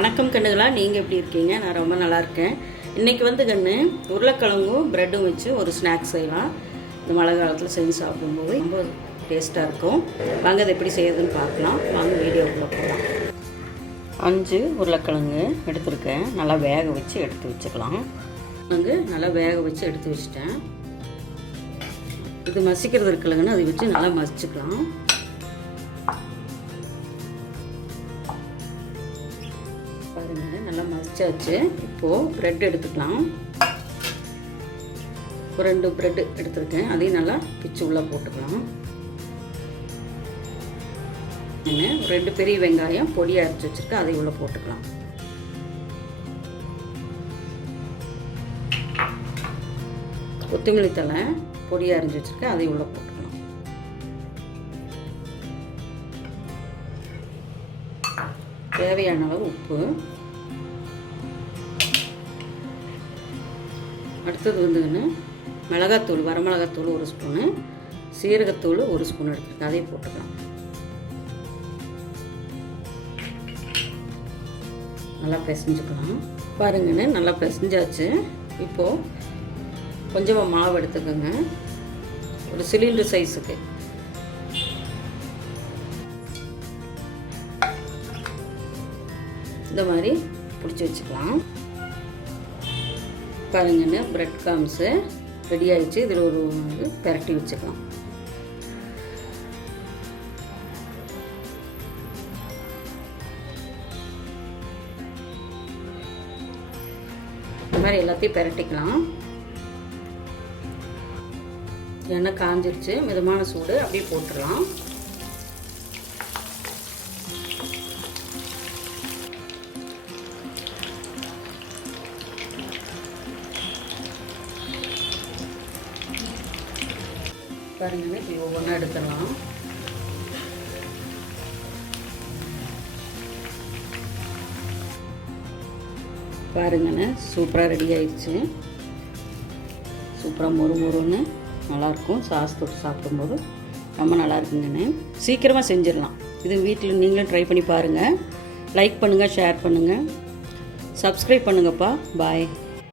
வணக்கம் கண்ணுகளா, நீங்கள் எப்படி இருக்கீங்க? நான் ரொம்ப நல்லா இருக்கேன். இன்றைக்கி வந்து கண்ணு உருளைக்கிழங்கும் ப்ரெட்டும் வச்சு ஒரு ஸ்நாக்ஸ் செய்யலாம். இந்த மழை காலத்தில் செஞ்சு சாப்பிடும்போது ரொம்ப டேஸ்ட்டாக இருக்கும். வாங்க அதை எப்படி செய்யறதுன்னு பார்க்கலாம். வாங்க வீடியோக்குள்ளே போகலாம். 5 உருளைக்கிழங்கு எடுத்துருக்கேன். நல்லா வேக வச்சு எடுத்து வச்சுக்கலாம். நல்லா வேக வச்சு எடுத்து வச்சுட்டேன். இது மசிக்கிறது இருக்குல்லங்கன்னு அதை வச்சு நல்லா மசிச்சுக்கலாம். பாருங்க, நல்லா மசிச்சாச்சு. இப்போது ப்ரெட் எடுத்துக்கலாம். ஒரு 2 ப்ரெட்டு எடுத்துருக்கேன். அதையும் நல்லா பிச்சு உள்ளே போட்டுக்கலாம். 2 பெரிய வெங்காயம் பொடியாக அரைச்சி வச்சுருக்கேன், அதை உள்ளே போட்டுக்கலாம். கொத்தமல்லி தழை பொடியாக அரைஞ்சி வச்சுருக்கேன், அதை உள்ளே போட்டுக்கலாம். தேவையான அளவு உப்பு. அடுத்தது வந்துங்கன்னு மிளகாத்தூள், வரமிளகாத்தூள் 1 ஸ்பூனு, சீரகத்தூள் 1 ஸ்பூன் எடுத்துருக்கு, அதை போட்டுக்கலாம். நல்லா பிசைஞ்சுக்கலாம். பாருங்கன்னு நல்லா பிசைஞ்சாச்சு. இப்போது கொஞ்சமாக மாவு எடுத்துக்கோங்க. ஒரு சிலிண்டர் சைஸுக்கு. இந்த மாதிரி பிடிச்சி வச்சுக்கலாம். பாருங்கன்னு ப்ரெட் காம்ஸு ரெடி ஆகிடுச்சு. இதில் ஒரு பெரட்டி வச்சுக்கலாம். இந்த மாதிரி எல்லாத்தையும் பெரட்டிக்கலாம். எண்ணெய் காஞ்சிருச்சு, மிதமான சூடு, அப்படியே போட்டுடலாம். பாருங்க, இப்போ ஒவ்வொன்றா எடுத்துடலாம். பாருங்கண்ணே, சூப்பராக ரெடி ஆயிடுச்சு. சூப்பராக மொறுன்னு நல்லாயிருக்கும். சாஸ் தொட்டு சாப்பிடும்போது ரொம்ப நல்லா இருக்குங்கண்ணே. சீக்கிரமாக செஞ்சிடலாம். இது வீட்டில் நீங்களும் ட்ரை பண்ணி பாருங்கள். லைக் பண்ணுங்கள், ஷேர் பண்ணுங்கள், சப்ஸ்கிரைப் பண்ணுங்கப்பா. பாய்.